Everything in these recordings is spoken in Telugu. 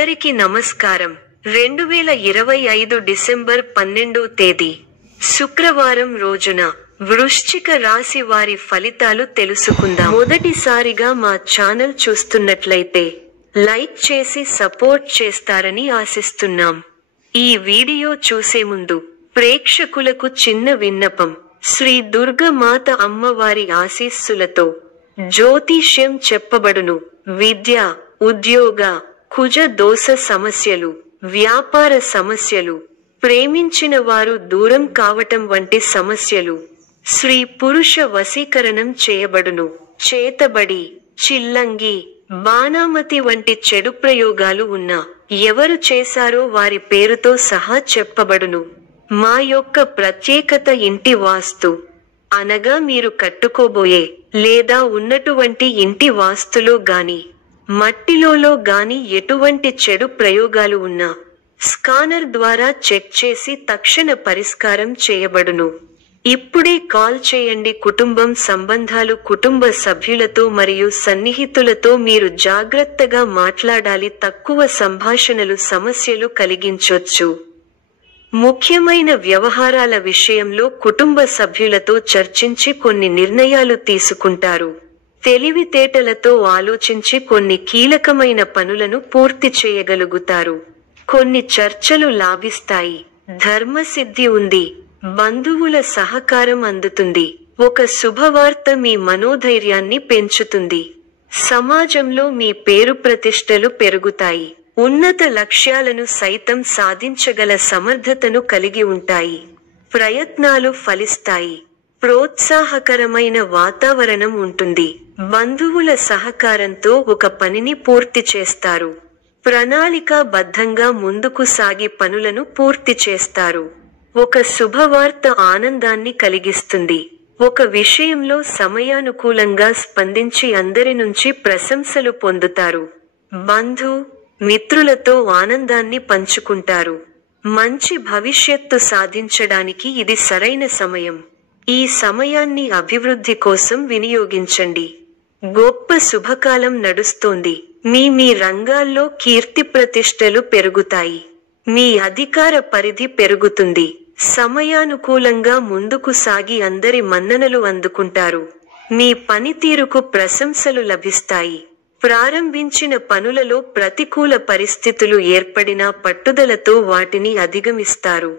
అందరికీ నమస్కారం. 2025 డిసెంబర్ 12వ తేదీ శుక్రవారం రోజున వృశ్చిక రాశి వారి ఫలితాలు తెలుసుకుందాం. మొదటిసారిగా మా ఛానల్ చూస్తున్నట్లయితే లైక్ చేసి సపోర్ట్ చేస్తారని ఆశిస్తున్నాం. ఈ వీడియో చూసే ముందు ప్రేక్షకులకు చిన్న విన్నపం. శ్రీ దుర్గమాత అమ్మవారి ఆశీస్సులతో జ్యోతిష్యం చెప్పబడును. విద్య, ఉద్యోగ, కుజ దోష సమస్యలు, వ్యాపార సమస్యలు, ప్రేమించిన వారు దూరం కావటం వంటి సమస్యలు, స్త్రీ పురుష వశీకరణం చేయబడును. చేతబడి, చిల్లంగి, బాణామతి వంటి చెడు ప్రయోగాలు ఉన్నా ఎవరు చేశారో వారి పేరుతో సహా చెప్పబడును. మా యొక్క ప్రత్యేకత ఇంటి వాస్తు అనగా మీరు కట్టుకోబోయే లేదా ఉన్నటువంటి ఇంటి వాస్తులో గాని మట్టిలో గాని ఎటువంటి చెడు ప్రయోగాలు ఉన్నా స్కానర్ ద్వారా చెక్ చేసి తక్షణ పరిష్కారం చేయబడును. ఇప్పుడే కాల్ చేయండి. కుటుంబం సంబంధాలు, కుటుంబ సభ్యులతో మరియు సన్నిహితులతో మీరు జాగ్రత్తగా మాట్లాడాలి. తక్కువ సంభాషణలు సమస్యలు కలిగించొచ్చు. ముఖ్యమైన వ్యవహారాల విషయంలో కుటుంబ సభ్యులతో చర్చించి కొన్ని నిర్ణయాలు తీసుకుంటారు. తెలివితేటలతో ఆలోచించి కొన్ని కీలకమైన పనులను పూర్తి చేయగలుగుతారు. కొన్ని చర్చలు లాభిస్తాయి. ధర్మసిద్ధి ఉంది. బంధువుల సహకారం అందుతుంది. ఒక శుభవార్త మీ మనోధైర్యాన్ని పెంచుతుంది. సమాజంలో మీ పేరు ప్రతిష్టలు పెరుగుతాయి. ఉన్నత లక్ష్యాలను సైతం సాధించగల సమర్థతను కలిగి ఉంటాయి. ప్రయత్నాలు ఫలిస్తాయి. ప్రోత్సాహకరమైన వాతావరణం ఉంటుంది. బంధువుల సహకారంతో ఒక పనిని పూర్తి చేస్తారు. ప్రణాళికాబద్ధంగా ముందుకు సాగి పనులను పూర్తి చేస్తారు. ఒక శుభవార్త ఆనందాన్ని కలిగిస్తుంది. ఒక విషయంలో సమయానుకూలంగా స్పందించి అందరి నుంచి ప్రశంసలు పొందుతారు. బంధు మిత్రులతో ఆనందాన్ని పంచుకుంటారు. మంచి భవిష్యత్తు సాధించడానికి ఇది సరైన సమయం. ఈ సమయాన్ని అభివృద్ధి కోసం వినియోగించండి. గొప్ప శుభకాలం నడుస్తోంది. మీ రంగాల్లో కీర్తి ప్రతిష్టలు పెరుగుతాయి. మీ అధికార పరిధి పెరుగుతుంది. సమయానుకూలంగా ముందుకు సాగి అందరి మన్ననలు అందుకుంటారు. మీ పనితీరుకు ప్రశంసలు లభిస్తాయి. ప్రారంభించిన పనులలో ప్రతికూల పరిస్థితులు ఏర్పడినా పట్టుదలతో వాటిని అధిగమిస్తారు.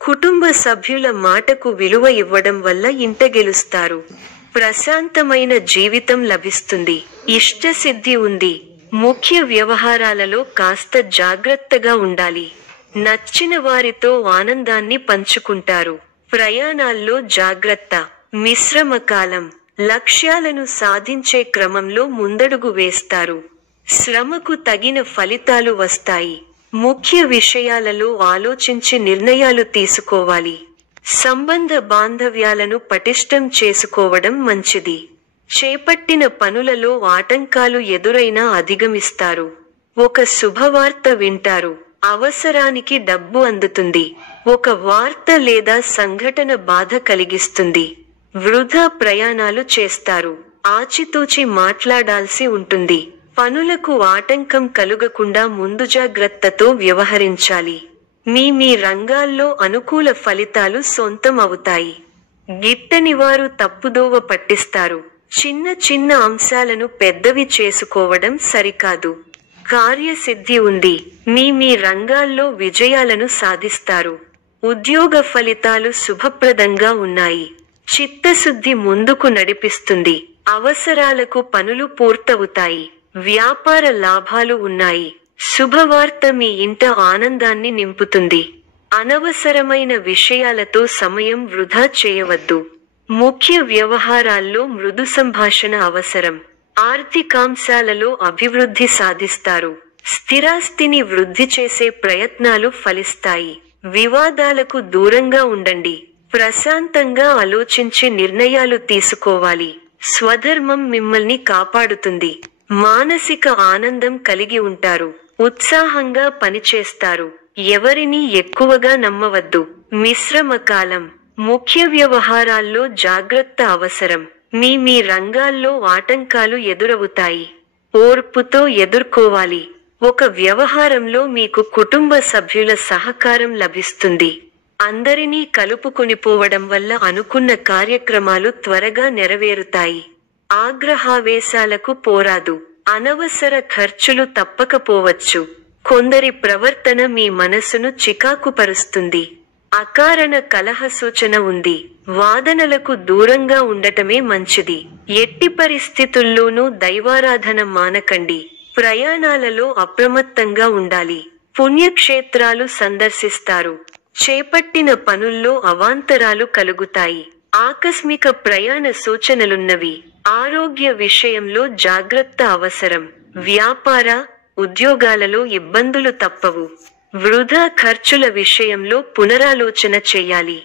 కుటుంబ సభ్యుల మాటకు విలువ ఇవ్వడం వల్ల ఇంట గెలుస్తారు. ప్రశాంతమైన జీవితం లభిస్తుంది. ఇష్టసిద్ధి ఉంది. ముఖ్య వ్యవహారాలలో కాస్త జాగ్రత్తగా ఉండాలి. నచ్చిన వారితో ఆనందాన్ని పంచుకుంటారు. ప్రయాణాల్లో జాగ్రత్త. మిశ్రమ కాలం. లక్ష్యాలను సాధించే క్రమంలో ముందడుగు వేస్తారు. శ్రమకు తగిన ఫలితాలు వస్తాయి. ముఖ్య విషయాలలో ఆలోచించి నిర్ణయాలు తీసుకోవాలి. సంబంధ బాంధవ్యాలను పటిష్టం చేసుకోవడం మంచిది. చేపట్టిన పనులలో ఆటంకాలు ఎదురైనా అధిగమిస్తారు. ఒక శుభవార్త వింటారు. అవసరానికి డబ్బు అందుతుంది. ఒక వార్త లేదా సంఘటన బాధ కలిగిస్తుంది. వృధా ప్రయాణాలు చేస్తారు. ఆచితూచి మాట్లాడాల్సి ఉంటుంది. పనులకు ఆటంకం కలుగకుండా ముందు జాగ్రత్తతో వ్యవహరించాలి. మీ రంగాల్లో అనుకూల ఫలితాలు సొంతం అవుతాయి. గిట్టని వారు తప్పుదోవ పట్టిస్తారు. చిన్న అంశాలను పెద్దవి చేసుకోవడం సరికాదు. కార్యసిద్ధి ఉంది. మీ రంగాల్లో విజయాలను సాధిస్తారు. ఉద్యోగ ఫలితాలు శుభప్రదంగా ఉన్నాయి. చిత్తశుద్ధి ముందుకు నడిపిస్తుంది. అవసరాలకు పనులు పూర్తవుతాయి. వ్యాపార లాభాలు ఉన్నాయి. శుభవార్త మీ ఇంట ఆనందాన్ని నింపుతుంది. అనవసరమైన విషయాలతో సమయం వృధా చేయవద్దు. ముఖ్య వ్యవహారాల్లో మృదు సంభాషణ అవసరం. ఆర్థికాంశాలలో అభివృద్ధి సాధిస్తారు. స్థిరాస్తిని వృద్ధి చేసే ప్రయత్నాలు ఫలిస్తాయి. వివాదాలకు దూరంగా ఉండండి. ప్రశాంతంగా ఆలోచించి నిర్ణయాలు తీసుకోవాలి. స్వధర్మం మిమ్మల్ని కాపాడుతుంది. మానసిక ఆనందం కలిగి ఉంటారు. ఉత్సాహంగా పనిచేస్తారు. ఎవరిని ఎక్కువగా నమ్మవద్దు. మిశ్రమ కాలం. ముఖ్య వ్యవహారాల్లో జాగ్రత్త అవసరం. మీ రంగాల్లో ఆటంకాలు ఎదురవుతాయి. ఓర్పుతో ఎదుర్కోవాలి. ఒక వ్యవహారంలో మీకు కుటుంబ సభ్యుల సహకారం లభిస్తుంది. అందరినీ కలుపుకొనిపోవడం వల్ల అనుకున్న కార్యక్రమాలు త్వరగా నెరవేరుతాయి. ఆగ్రహావేశాలకు పోరాదు. అనవసర ఖర్చులు తప్పకపోవచ్చు. కొందరి ప్రవర్తన మీ మనసును చికాకుపరుస్తుంది. అకారణ కలహ సూచన ఉంది. వాదనలకు దూరంగా ఉండటమే మంచిది. ఎట్టి పరిస్థితుల్లోనూ దైవారాధన మానకండి. ప్రయాణాలలో అప్రమత్తంగా ఉండాలి. పుణ్యక్షేత్రాలు సందర్శిస్తారు. చేపట్టిన పనుల్లో అవాంతరాలు కలుగుతాయి. ఆకస్మిక ప్రయాణ సూచనలున్నవి. ఆరోగ్య విషయంలో జాగ్రత్త అవసరం. వ్యాపార, ఉద్యోగాలలో ఇబ్బందులు తప్పవు. వృధా ఖర్చుల విషయంలో పునరాలోచన చేయాలి.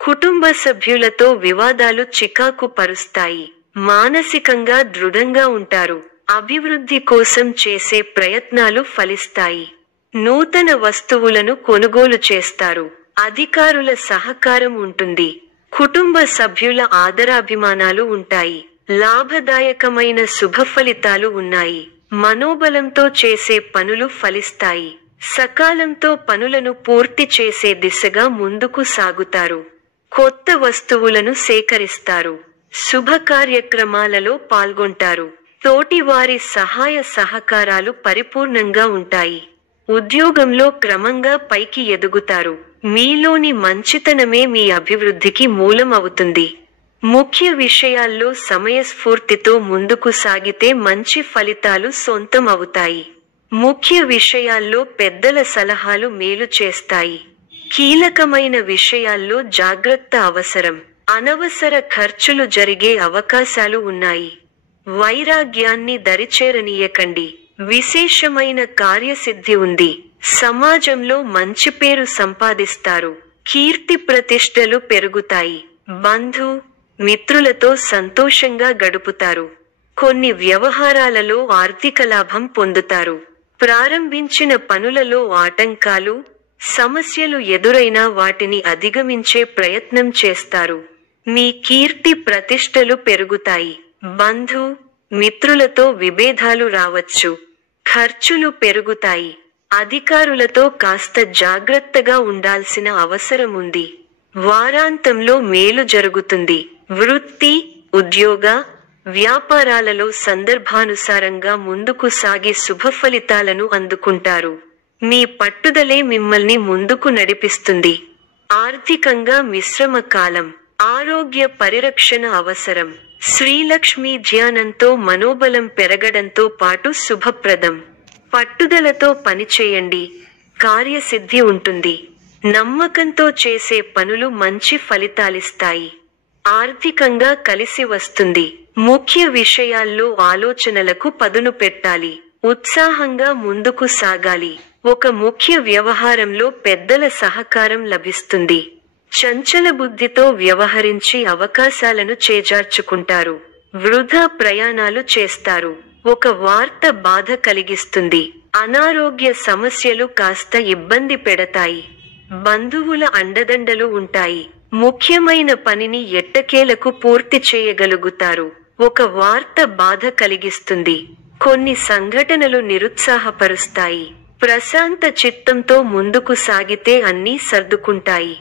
కుటుంబ సభ్యులతో వివాదాలు చికాకు పరుస్తాయి. మానసికంగా దృఢంగా ఉంటారు. అభివృద్ధి కోసం చేసే ప్రయత్నాలు ఫలిస్తాయి. నూతన వస్తువులను కొనుగోలు చేస్తారు. అధికారుల సహకారం ఉంటుంది. కుటుంబ సభ్యుల ఆదరాభిమానాలు ఉంటాయి. లాభదాయకమైన శుభఫలితాలు ఉన్నాయి. మనోబలంతో చేసే పనులు ఫలిస్తాయి. సకాలంతో పనులను పూర్తి చేసే దిశగా ముందుకు సాగుతారు. కొత్త వస్తువులను సేకరిస్తారు. శుభ కార్యక్రమాలలో పాల్గొంటారు. తోటివారి సహాయ సహకారాలు పరిపూర్ణంగా ఉంటాయి. ఉద్యోగంలో క్రమంగా పైకి ఎదుగుతారు. మీలోని మంచితనమే మీ అభివృద్ధికి మూలం అవుతుంది. ముఖ్య విషయాల్లో సమయస్ఫూర్తితో ముందుకు సాగితే మంచి ఫలితాలు సొంతం అవుతాయి. ముఖ్య విషయాల్లో పెద్దల సలహాలు మేలు చేస్తాయి. కీలకమైన విషయాల్లో జాగ్రత్త అవసరం. అనవసర ఖర్చులు జరిగే అవకాశాలు ఉన్నాయి. వైరాగ్యాన్ని దరిచేరనీయకండి. విశేషమైన కార్యసిద్ధి ఉంది. సమాజంలో మంచి పేరు సంపాదిస్తారు. కీర్తి ప్రతిష్టలు పెరుగుతాయి. బంధు మిత్రులతో సంతోషంగా గడుపుతారు. కొన్ని వ్యవహారాలలో ఆర్థిక లాభం పొందుతారు. ప్రారంభించిన పనులలో ఆటంకాలు, సమస్యలు ఎదురైనా వాటిని అధిగమించే ప్రయత్నం చేస్తారు. మీ కీర్తి ప్రతిష్టలు పెరుగుతాయి. బంధు మిత్రులతో విభేదాలు రావచ్చు. ఖర్చులు పెరుగుతాయి. అధికారులతో కాస్త జాగ్రత్తగా ఉండాల్సిన అవసరం ఉంది. వారాంతంలో మేలు జరుగుతుంది. వృత్తి, ఉద్యోగ, వ్యాపారాలలో సందర్భానుసారంగా ముందుకు సాగి శుభఫలితాలను అందుకుంటారు. మీ పట్టుదలే మిమ్మల్ని ముందుకు నడిపిస్తుంది. ఆర్థికంగా మిశ్రమ కాలం. ఆరోగ్య పరిరక్షణ అవసరం. శ్రీలక్ష్మీ ధ్యానంతో మనోబలం పెరగడంతో పాటు శుభప్రదం. పట్టుదలతో పనిచేయండి. కార్యసిద్ధి ఉంటుంది. నమ్మకంతో చేసే పనులు మంచి ఫలితాలిస్తాయి. ఆర్థికంగా కలిసి వస్తుంది. ముఖ్య విషయాల్లో ఆలోచనలకు పదును పెట్టాలి. ఉత్సాహంగా ముందుకు సాగాలి. ఒక ముఖ్య వ్యవహారంలో పెద్దల సహకారం లభిస్తుంది. చంచల బుద్ధితో వ్యవహరించి అవకాశాలను చేజార్చుకుంటారు. వృధా ప్రయాణాలు చేస్తారు. ఒక వార్త బాధ కలిగిస్తుంది. అనారోగ్య సమస్యలు కాస్త ఇబ్బంది పెడతాయి. బంధువుల అండదండలు ఉంటాయి. ముఖ్యమైన పనిని ఎట్టకేలకు పూర్తి చేయగలుగుతారు. ఒక వార్త బాధ కలిగిస్తుంది. కొన్ని సంఘటనలు నిరుత్సాహపరుస్తాయి. ప్రశాంత చిత్తంతో ముందుకు సాగితే అన్నీ సర్దుకుంటాయి.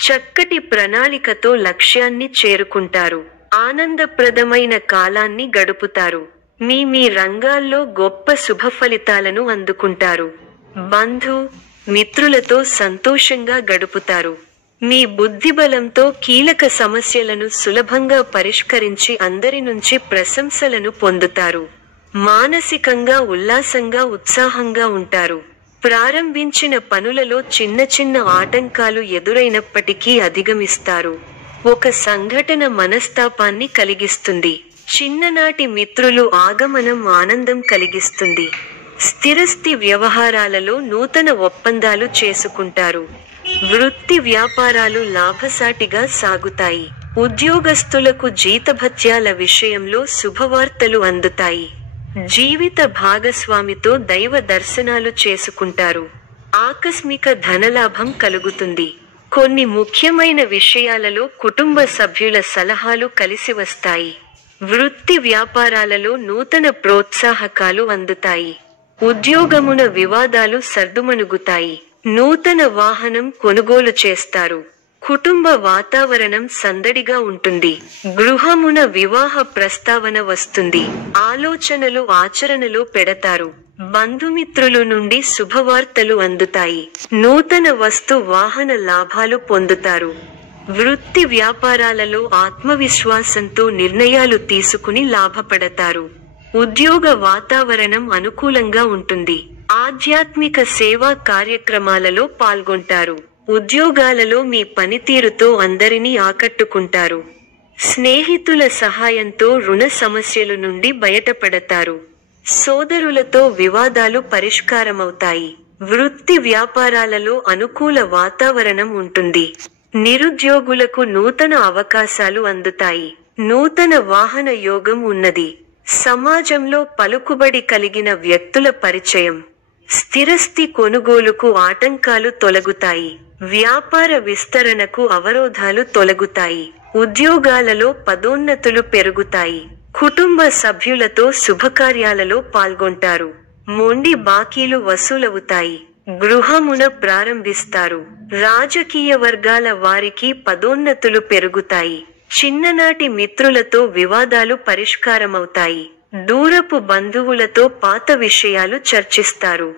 చక్కటి ప్రణాళికతో లక్ష్యాన్ని చేరుకుంటారు. ఆనందప్రదమైన కాలాన్ని గడుపుతారు. మీ రంగాల్లో గొప్ప శుభఫలితాలను అందుకుంటారు. బంధు మిత్రులతో సంతోషంగా గడుపుతారు. మీ బుద్ధిబలంతో కీలక సమస్యలను సులభంగా పరిష్కరించి అందరి నుంచి ప్రశంసలను పొందుతారు. మానసికంగా ఉల్లాసంగా ఉత్సాహంగా ఉంటారు. ప్రారంభించిన పనులలో చిన్న చిన్న ఆటంకాలు ఎదురైనప్పటికీ అధిగమిస్తారు. ఒక సంఘటన మనస్తాపాన్ని కలిగిస్తుంది. చిన్ననాటి మిత్రులు ఆగమనం ఆనందం కలిగిస్తుంది. స్థిరస్థి వ్యవహారాలలో నూతన ఒప్పందాలు చేసుకుంటారు. వృత్తి వ్యాపారాలు లాభసాటిగా సాగుతాయి. ఉద్యోగస్తులకు జీతభత్యాల విషయంలో శుభవార్తలు అందుతాయి. జీవిత భాగస్వామితో దైవ దర్శనాలు చేసుకుంటారు. ఆకస్మిక ధనలాభం కలుగుతుంది. కొన్ని ముఖ్యమైన విషయాలలో కుటుంబ సభ్యుల సలహాలు కలిసి వస్తాయి. వృత్తి వ్యాపారాలలో నూతన ప్రోత్సాహకాలు అందుతాయి. ఉద్యోగమున వివాదాలు సర్దుమణుగుతాయి. నూతన వాహనం కొనుగోలు చేస్తారు. కుటుంబ వాతావరణం సందడిగా ఉంటుంది. గృహమున వివాహ ప్రస్తావన వస్తుంది. ఆలోచనలు ఆచరణలో పెడతారు. బంధుమిత్రులు నుండి శుభవార్తలు అందుతాయి. నూతన వస్తు వాహన లాభాలు పొందుతారు. వృత్తి వ్యాపారాలలో ఆత్మవిశ్వాసంతో నిర్ణయాలు తీసుకుని లాభపడతారు. ఉద్యోగ వాతావరణం అనుకూలంగా ఉంటుంది. ఆధ్యాత్మిక సేవా కార్యక్రమాలలో పాల్గొంటారు. ఉద్యోగాలలో మీ పనితీరుతో అందరినీ ఆకట్టుకుంటారు. స్నేహితుల సహాయంతో రుణ సమస్యల నుండి బయటపడతారు. సోదరులతో వివాదాలు పరిష్కారమవుతాయి. వృత్తి వ్యాపారాలలో అనుకూల వాతావరణం ఉంటుంది. నిరుద్యోగులకు నూతన అవకాశాలు అందుతాయి. నూతన వాహన యోగం ఉన్నది. సమాజంలో పలుకుబడి కలిగిన వ్యక్తుల పరిచయం. స్థిరస్థి కొనుగోలుకు ఆటంకాలు తొలగుతాయి. వ్యాపార విస్తరణకు అవరోధాలు తొలగుతాయి. ఉద్యోగాలలో పదోన్నతులు పెరుగుతాయి. కుటుంబ సభ్యులతో శుభకార్యాలలో పాల్గొంటారు. మొండి బాకీలు వసూలవుతాయి. గృహమున ప్రారంభిస్తారు. రాజకీయ వర్గాల వారికి పదోన్నతులు పెరుగుతాయి. చిన్ననాటి మిత్రులతో వివాదాలు పరిష్కారమవుతాయి. దూరపు బంధువులతో పాత విషయాలు చర్చిస్తారు.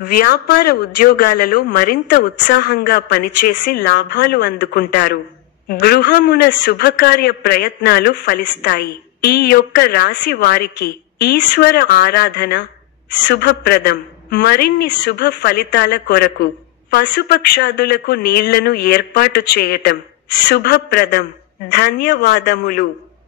వ్యాపార ఉద్యోగాలలో మరింత ఉత్సాహంగా పనిచేసి లాభాలు అందుకుంటారు. గృహమున శుభకార్య ప్రయత్నాలు ఫలిస్తాయి. ఈ యొక్క రాశి వారికి ఈశ్వర ఆరాధన శుభప్రదం. మరిన్ని శుభ ఫలితాల కొరకు పశుపక్షాదులకు నీళ్లను ఏర్పాటు చేయటం శుభప్రదం. ధన్యవాదములు.